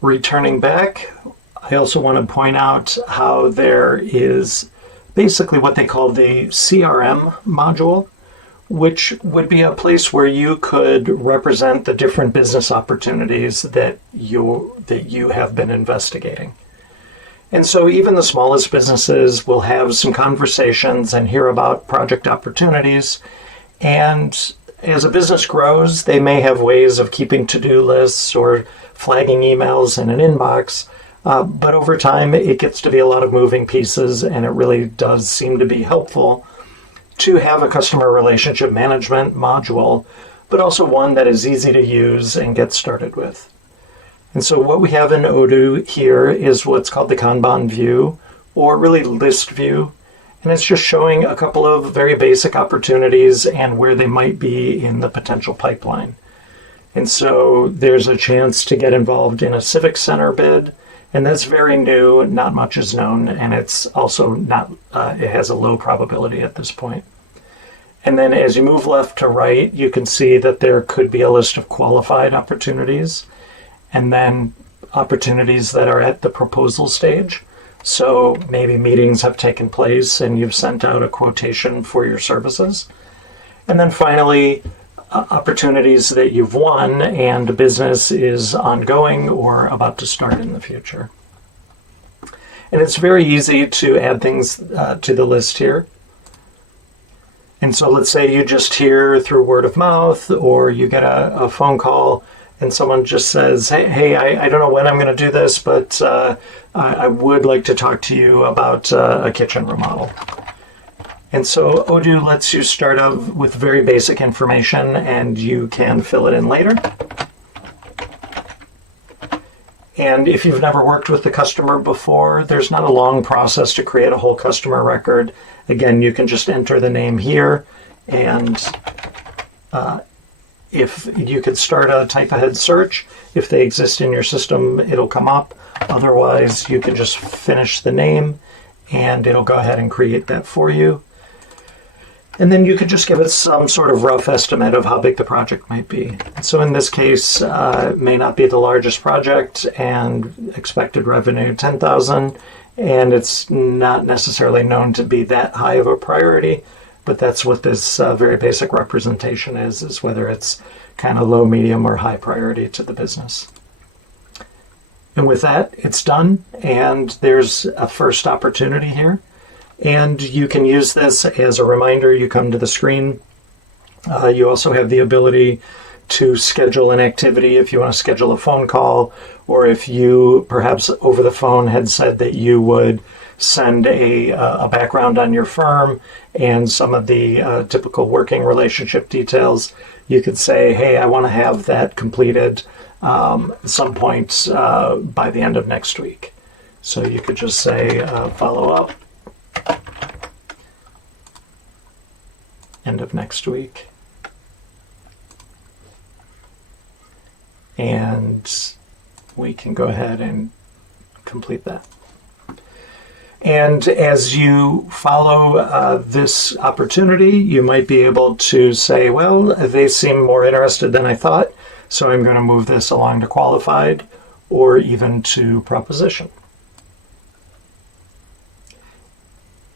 Returning back, I also want to point out how there is basically what they call the CRM module, which would be a place where you could represent the different business opportunities that you have been investigating. And so even the smallest businesses will have some conversations and hear about project opportunities. And as a business grows, they may have ways of keeping to-do lists or flagging emails in an inbox. But over time, it gets to be a lot of moving pieces, and it really does seem to be helpful to have a customer relationship management module, but also one that is easy to use and get started with. And so what we have in Odoo here is what's called the Kanban view, or really list view. And it's just showing a couple of very basic opportunities and where they might be in the potential pipeline. And so there's a chance to get involved in a Civic Center bid, and that's very new, not much is known, and it's also not, it has a low probability at this point. And then as you move left to right, you can see that there could be a list of qualified opportunities, and then opportunities that are at the proposal stage. So maybe meetings have taken place and you've sent out a quotation for your services. And then finally, opportunities that you've won and the business is ongoing or about to start in the future. And it's very easy to add things to the list here. And so let's say you just hear through word of mouth, or you get a phone call and someone just says, hey, I don't know when I'm going to do this, but I would like to talk to you about a kitchen remodel. And so Odoo lets you start out with very basic information, and you can fill it in later. And if you've never worked with the customer before, there's not a long process to create a whole customer record. Again, you can just enter the name here, and if you could start a type ahead search, if they exist in your system, it'll come up. Otherwise, you can just finish the name, and it'll go ahead and create that for you. And then you could just give it some sort of rough estimate of how big the project might be. So in this case, it may not be the largest project, and expected revenue 10,000, and it's not necessarily known to be that high of a priority, but that's what this very basic representation is whether it's kind of low, medium, or high priority to the business. And with that, it's done, and there's a first opportunity here. And you can use this as a reminder. You come to the screen. You also have the ability to schedule an activity if you want to schedule a phone call, or if you perhaps over the phone had said that you would send a background on your firm and some of the typical working relationship details. You could say, hey, I want to have that completed at some point by the end of next week. So you could just say follow up. End of next week. And we can go ahead and complete that. And as you follow this opportunity, you might be able to say, well, they seem more interested than I thought, so I'm going to move this along to qualified or even to proposition.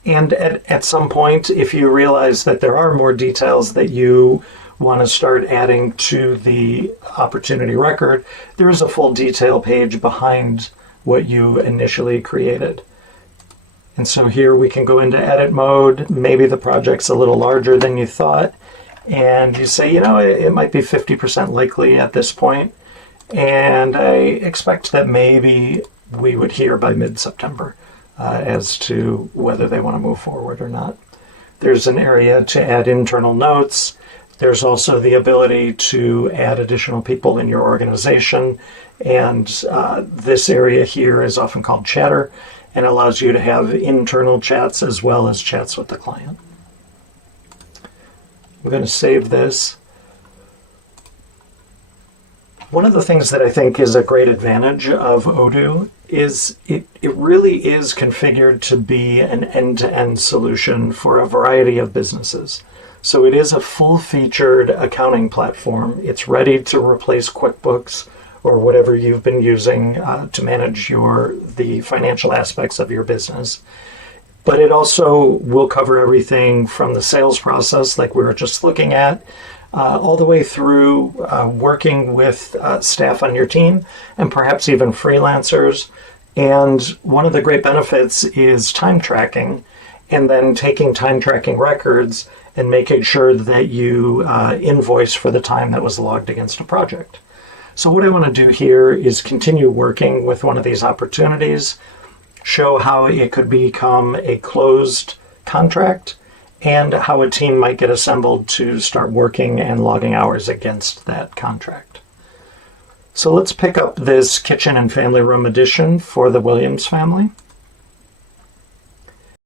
And at some point, if you realize that there are more details that you want to start adding to the opportunity record, there is a full detail page behind what you initially created. And so here we can go into edit mode. Maybe the project's a little larger than you thought. And you say, you know, it might be 50% likely at this point. And I expect that maybe we would hear by mid-September. As to whether they want to move forward or not. There's an area to add internal notes. There's also the ability to add additional people in your organization. And this area here is often called chatter and allows you to have internal chats as well as chats with the client. I'm going to save this. One of the things that I think is a great advantage of Odoo is it really is configured to be an end-to-end solution for a variety of businesses. So it is a full-featured accounting platform. It's ready to replace QuickBooks or whatever you've been using to manage the financial aspects of your business. But it also will cover everything from the sales process, like we were just looking at, all the way through working with staff on your team and perhaps even freelancers. And one of the great benefits is time tracking, and then taking time tracking records and making sure that you invoice for the time that was logged against a project. So what I want to do here is continue working with one of these opportunities, show how it could become a closed contract, and how a team might get assembled to start working and logging hours against that contract. So let's pick up this kitchen and family room edition for the Williams family.